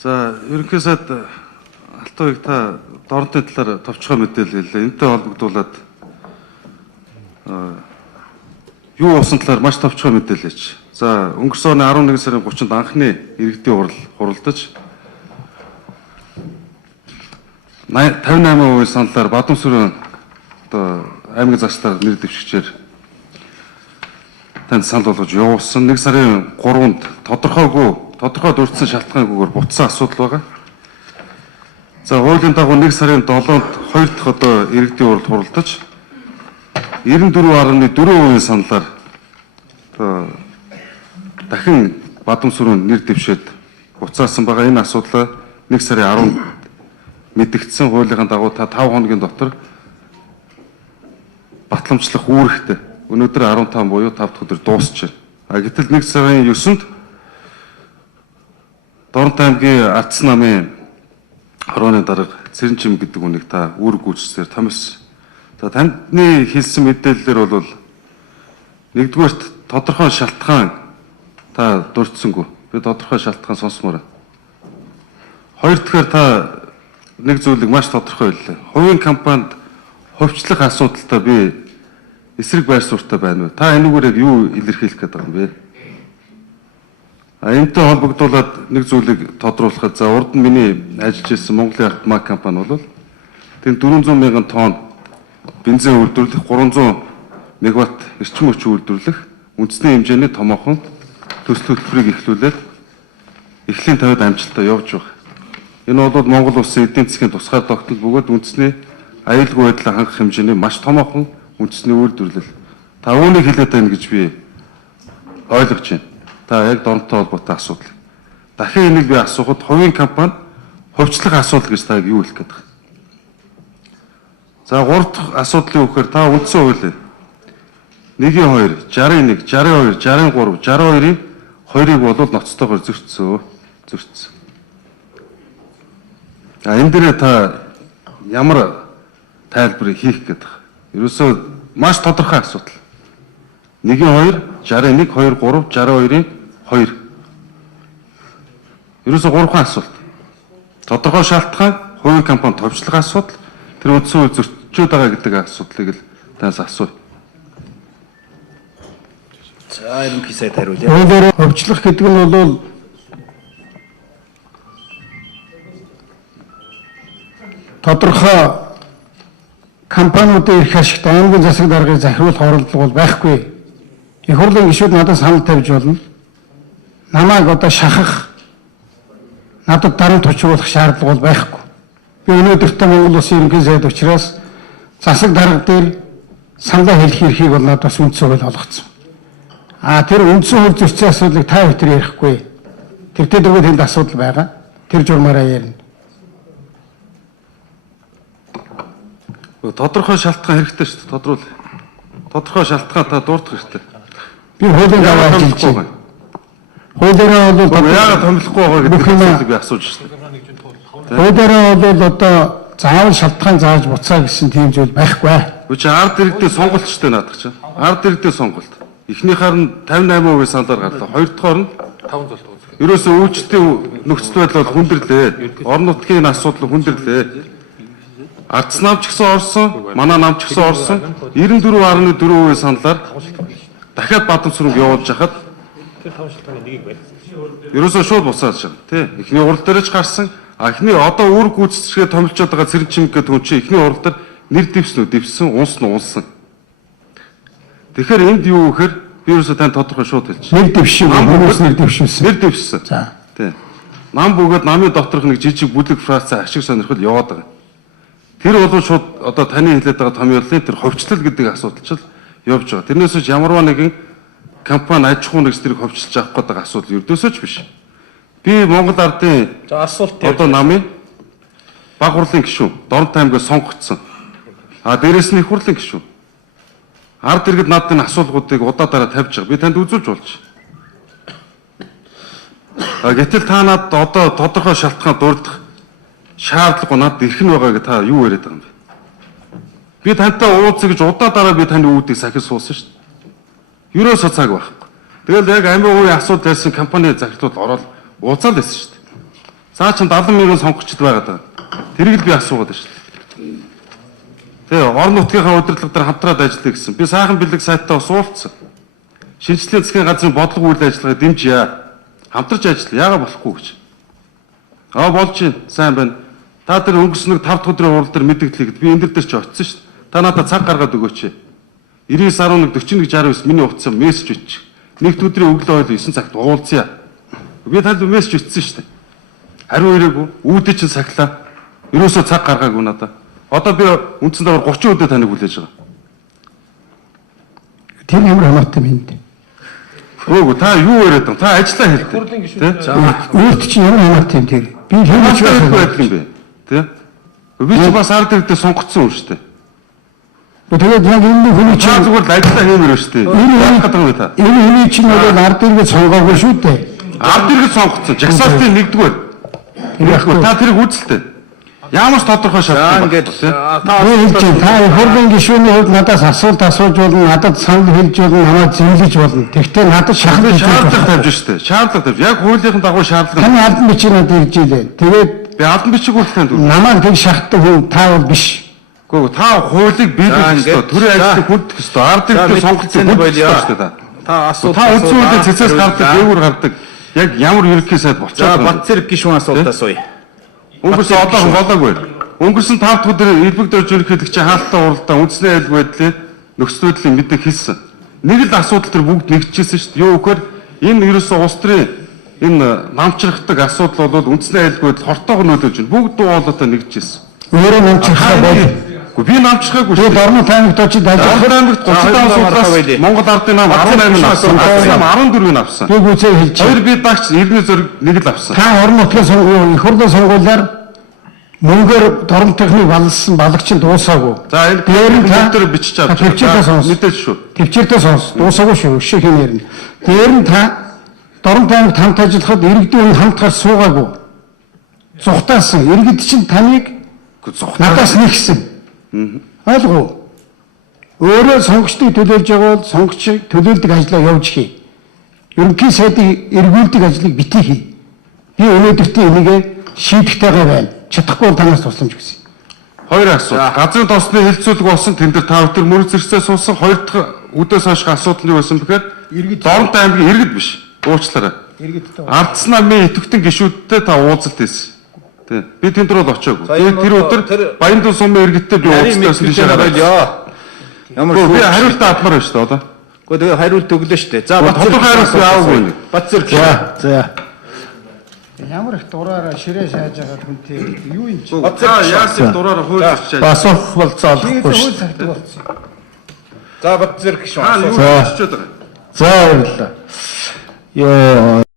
За, ерөнхий сайд Алтайг та дорнотын талаар товчхон мэдээлэл хэллээ. Энэтэй холбогдуулаад юу болсон талаар маш товчхон мэдээлээч. За, өнгөрсөн оны 11 сарын 30-нд анхны иргэдийн хуралдаж 58% саналаар Бадамсүрэн аймгийн загслаар нэр дэвшигчээр танд санал болгож явуулсан. 1 сарын 3-нд тодорхой дурдсан шалтгаангүйгээр буцсан асуудал байгаа. За, хуулийн дагуу 1 сарын 7-нд 2 дахь иргэдийн хуралдаж 94.4% саналаар дахин Бадамсүрэн нэр дэвшээд буцаасан байгаа. Энэ асуудлаа 1 сарын 10-нд мэдэгдсэн. Хуулийн дагуу та 5 хоногийн дотор батламжлах үүрэгтэй. Өнөөдөр 15 буюу 5 дахь өдөр дуусч байна. Гэтэл 1 сарын 9-нд Дорнот аймгийн Ардсан намын хорооны дарга Цэрэнчим гэдэг үнийг та үүрэг гүйцэтгсээр томилсон. За, таны хэлсэн мэдээллээр бол нэгдүгээрт тодорхой шалтгаан та дурдсангүй. Би тодорхой шалтгаан сонсмоор. Хоёр дахь та нэг зүйлийг маш тодорхой хэллээ. Хувийн компанид хувьчлах асуудалтай би эсрэг байр суурьтай байна вэ? Та энэгээр юу илэрхийлэх гээд байгаа юм бэ? Энэтэй холбогдуулаад нэг зүйлийг тодруулахад за урд нь миний ажиллаж ирсэн Монголын автомаг компани бол тэр 400 мянган тонн бензин үйлдвэрлэх 300 мегаватт эрчим хүч үйлдвэрлэх үндэсний хэмжээний томоохон төсөл хөтөлбөрийг эхлүүлээд эхлэлийн тавиад амжилттай явж байгаа. Энэ бол Монгол улсын эдийн засгийн тусгаар тогтнол бөгөөд үндэсний аюулгүй байдлаа хангах хэмжээний маш томоохон үндэсний үйлдвэрлэл. Та үүнийг хэлээд байна гэж би ойлгож байна. Та яг Дорноттой холбоотой асуудал. Дахин энийг би асуухад хувийн компани хувьчлах асуудал гэж та юу хэлэх гээд байна? За, 3 дахь асуудлын үхээр та үндсэн хууль 1-2, 61, 62, 63, 62-ийн 2-ыг бол ноцтойгоор зөрчсөн. Энэ дээр та ямар тайлбарыг хийх гээд байна? Ерөөсөө маш тодорхой асуудал. 1-2, 61, 2, 3, 62-ийн 2. Ерөөсөө 3 асуулт. Тодорхой шалтгаан, хувийн компани товчлох асуудал, тэр үндсэн хууль зөрчөөд байгаа гэдэг асуудлыг л танаас асууя. За, ерөнхий сайд хариулъя. Хуулиар хөвчлөх гэдэг нь бол тодорхой компаниудын эрх ашигт аймгийн засаг даргыг захируулах оролдлого бол байхгүй. Их хурлын гишүүд надад санал тавьж болно. Намайг шахах, надад дарамт учруулах шаардлага бол байхгүй. Би өнөөдөртөө Монгол Улсын ерөнхий сайд учраас засаг дарга дээр саналаа хэлэх эрхийг бол надад бас үндсэн хууль олгоцсон. Тэр үндсэн хууль зөрчсөн асуудлыг та бүхэн ярихгүй. Тэр дөрвөн тэнд асуудал байгаа. Тэр журмаараа ярина. Тодорхой шалтгаан хэрэгтэй шүү дээ. Тодруулъя. Тодорхой шалтгаан та дурдах хэрэгтэй. Би хуулийн дагуу хэлж байна. Хуулиараа бол яагаад томилохгүй байгаа гэдэг зүйлийг би асууж байна. Хуулиараа бол заавал шалтгаан зааж буцаа гэсэн тийм зүйл байхгүй. Чи ард иргэдийн сонголтчтой наадах чинь. Ард иргэдийн сонголт. Эхнийхээр нь 58% саналаар гарлаа. Хоёр дахь нь 5 зулт. Ерөөсөө үйлчлэлтийн нөхцөл байдал бол хүндрэлээ. Орон нутгийн асуудал хүндрэлээ. Ардсан нам ч гэсэн орсон, манай нам ч гэсэн орсон. 94.4% саналаар дахиад Бадамсүрэнг явуулж хахад тэр 5 шалтгааны нэгийг барь. ерөөсөө шууд буцааж байгаа. Тэ. Эхний хурал дээр ч гарсан. Эхний одоо үүрэг гүйцэтгэлгээ томилчод байгаа Цэрэнчим гэдэг хүн чинь эхний хурал дээр нэр дэвсэн, унсан. Тэгэхээр энд юу гэхээр би ерөөсөө тань тодорхой шууд хэлж байна. Нэр дэвшин, хүмүүс нэр дэвшүүлсэн. Нэр дэвшсэн. За. Тэ. Нам бөгөөд намын доторх нэг жижиг бүлэг фраз ашиг сонирхол яваад байгаа. Тэр бол шууд одоо таны хэлээд байгаа томьёолын тэр ховчлол гэдэг асуудал ч явж байгаа. Тэрнээс ч ямарваа нэгэн компани аж ахуй нэгс тэрийг ховчилж авах гэдэг асуудал ердөөсөө ч биш. Би Монгол ардын асуулт одоо намын баг хурлын гишүүн Дорнот аймгаас сонгогдсон. Дээрээс нь их хурлын гишүүн. Ард иргэд надад энэ асуулгуудыг удаа тавьж байгаа. Би танд үзүүлж болж. Гэтэл та надад одоо тодорхой шалтгаан дурдах шаардлагагүй надад ирэх нь байгаа гэж та юу яриад байгаа юм бэ? Би тантай уулзъя гэж удаа би таны үүдийг сахиж суусан шүү дээ. Ерөөсөө цаг байхгүй. Тэгэл яг амин үеийн асуудал байсан компани захирлууд ороод уулзаад байсан шүү дээ. Цаа чин 70,000 сонгогчд байгаа даа. Тэрийг л би асуугаад байна шүү дээ. Тэгээ орон нутгийнхаа удирдлага дээр хамтраад ажиллая гэсэн. Би сайхан бэлэг сайтаа бас уулзсан. Шинжлэлийн засгийн газрын бодлого үйл ажиллагааг дэмжье. Хамтарч ажиллая. Яагаад болохгүй гэж. Болж байна. Сайн байна. Та тэр өнгөрсөн 5 дахь өдрийн хурал дээр мэдээлэлд би энэ дээр ч очсон шүү дээ. Та надад цаг гаргаад өгөөч. 99.4169 миний утсаа мессеж өччих. Нэгд өдрийн өглөө хоол 9 цагт уулзъя. Би танд мессеж өчсөн шүү дээ. Хариу ирээгүй. Үүдээ чинь сахилаа. Ерөөсөө цаг гаргаагүй надад. Одоо би үндсэн давар 30 өдөр таныг хүлээж байгаа. Тэр ямар хамаатай юм бэ? Өөгүй та юу яриад байгаа? Та ажиллаа хэлдэг. Өөрт чинь ямар хамаатай юм тэр? Би хэмжиж байдаг юм бэ? Тэ? Би ч бас ард ирдээ сонгогдсон юм шүү дээ. Тэгээд яг энэ хүний Та чинь зүгээр л ажиллаа хиймээр шүү дээ. Яах гэдэг вэ та? энэ хүний чинь бол ард иргэд сонгоогүй шүү дээ. Ард иргэд сонгогдсон. Жагсаалтын нэгдүгээр. Та тэрийг үзэлтэй. Ямар ч тодорхой шалтгаан ингээд би хэлж байна. Та их хурлын гишүүний хувьд надаас асуулт асууж болно, надад санал хэлж болно, намайг зэмлэж болно. Тэгвэл надад шахах шаардлага тавьж штэ. Шаардлага тавьж. Яг хуулийнхын дагуу шаардлага. таны албан бичиг надад хэлж илээ. Тэгээд Би албан бичиг хүртэл танд үү. намайг тэг шахдаг хүн та бол биш. Гэхдээ та хуулийг биелүүлэх ёстой. Төрийн ажлыг хүндэх ёстой. Ард иргэд сонгогдсон хүндэх ёстой та. та асуулт. Та үндсэн хуулийн цэцээс гардаг, дээгүүр гардаг. Яг ямар ерөнхий сайд болчиход За байгаа. бат зэрэг гишүүн асуулт асууя. Өнгөрсөн одоо болоогүй. Өнгөрсөн 5 дахь өдөр элбэг дөрж ерөнхийлөгчийн хаалттай уралдаа үндэсний айлг байдлыг нөхцөл байдлыг мэдээ хэлсэн. Нэг л асуудал төр бүгд нэгжижсэн шүү дээ. Юу гэхээр энэ ерөөсөө улс төрийн энэ намчрахдаг асуудал бол үндэсний айлг байдал хортоог нөлөөж байна. Бүгд дуу хоолойтой нэгжижсэн. Өөрөө намчрахаа бол Би намчрахаагүй шүү. тэгээд орны таймд очиж Орон ажиллах. аймагт 35 суудлаас Монгол ардын нам 18 авсан. 14-ийг авсан. Би үзээ хэлж байна. Хоёр би дагч 90 зэрэг нэг л авсан. Та орон нутгийн сонгуул, их хурлын сонгуулиар мөнгөөр дорн техник баллсан балагч нь дуусаагүй. За энэ Дээр нь та компьютер бичиж авч төвчээрдээ сонс. мэдээж шүү. Төвчээрдээ сонс. Дуусаагүй шүү. Өшөө хийнээр нь. Дээр нь та дорн таймд хамт ажиллахад иргэдийн хүн хамтгаар суугаагүй. Зүхтаасан. Иргэд чинь таныг надаас нэгсэн. Ойлгов. Өөрөө сонгогчдыг төлөөлж байгаа бол сонгогчийг төлөөлдөг ажлаа явуулж хий. Ерөнхий сайдын эргүүлдэг ажлыг битгий хий. Би өнөөдөртөө энийгээ шийдэхтэйгээ байна. Чадахгүй бол танаас тусламж гэсэн. Хоёр асуудал. Газрын тосны хилцүүлэг болсон тэн дээр та бүхэн мөрөц зэрэгцээ суусан. Хоёр дахь үдээс хойш асуудал нь юу байсан бэхээр Дорнот аймгийн иргэд биш. Уучлаарай. Ардс намын идэвхтэн гишүүдтэй та уулзалт хийсэн. Тий. Би тэнд рүү л очиагүй. Тэгээд тэр өдөр Баяндан сумын иргэдтэй би уулзсан тийш гараад. Ямар Би хариултаа авмаар байна шүү дээ одоо. Гэхдээ тэгээ хариулт өглөө шүү дээ. За Тодорхой хариулт аваагүй. бат зэрэг. За. Ямар их дураараа ширээ шааж байгаа хүнтэй юу юм чи? За яасан дураараа хуульчаа. Басуух болцоо олохгүй шүү. За бат зэрэг гишүүн Аа юу асууя. болчиход байгаа. За баярлалаа. Йоо